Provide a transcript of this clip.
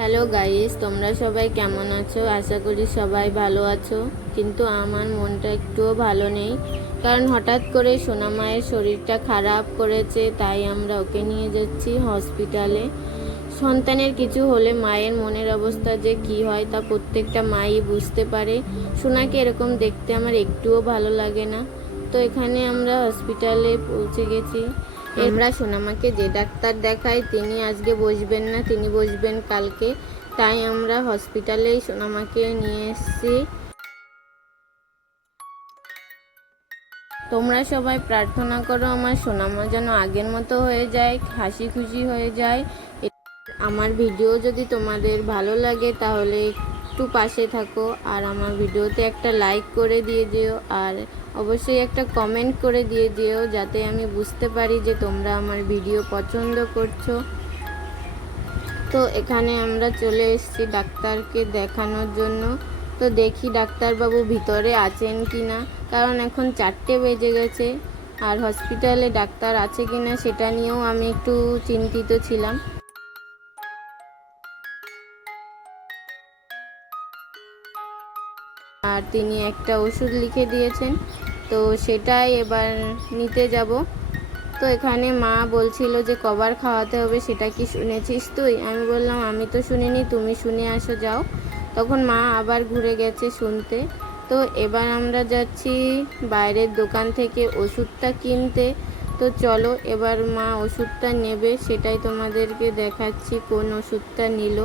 Hello guys, তোমরা সবাই কেমন আছো? আশা করি সবাই ভালো আছো। কিন্তু আমার মনটা একটুও ভালো নেই, কারণ হঠাৎ করে সোনা মায়ের শরীরটা খারাপ করেছে। তাই আমরা ওকে নিয়ে যাচ্ছি হসপিটালে। সন্তানের কিছু হলে মায়ের মনের অবস্থা যে কি হয় তা প্রত্যেকটা মাই বুঝতে পারে। সোনাকে এরকম দেখতে আমার একটুও ভালো লাগে না। তো এখানে আমরা হসপিটালে পৌঁছে গেছি। আমরা সোনামাকে যে ডাক্তার দেখাই তিনি আজকে বসবেন না, তিনি বসবেন কালকে। তাই আমরা হসপিটালেই সোনামাকে নিয়ে এসেছি। তোমরা সবাই প্রার্থনা করো আমার সোনামা যেন আগের মতো হয়ে যায়, হাসি খুশি হয়ে যায়। আমার ভিডিও যদি তোমাদের ভালো লাগে তাহলে একটু পাশে থাকো, আর আমার ভিডিওতে একটা লাইক করে দিয়ে দিও, আর অবশ্যই একটা কমেন্ট করে দিয়ে দিও, যাতে আমি বুঝতে পারি যে তোমরা আমার ভিডিও পছন্দ করছো। তো এখানে আমরা চলে এসেছি ডাক্তারকে দেখানোর জন্য। তো দেখি ডাক্তারবাবু ভিতরে আছেন কি না, কারণ এখন 4টে বেজে গেছে, আর হসপিটালে ডাক্তার আছে কি না সেটা নিয়েও আমি একটু চিন্তিত ছিলাম। আর তিনি একটা ওষুধ লিখে দিয়েছেন, তো সেটাই এবার নিতে যাব। তো এখানে মা বলছিল যে কবার খাওয়াতে হবে, সেটা কি শুনেছিস তুই? আমি বললাম আমি তো শুনিনি, তুমি শুনে আসো যাও। তখন মা আবার ঘুরে গেছে শুনতে। তো এবার আমরা যাচ্ছি বাইরের দোকান থেকে ওষুধটা কিনতে। তো চলো এবার মা ওষুধটা নেবে, সেটাই তোমাদেরকে দেখাচ্ছি কোন ওষুধটা নিল।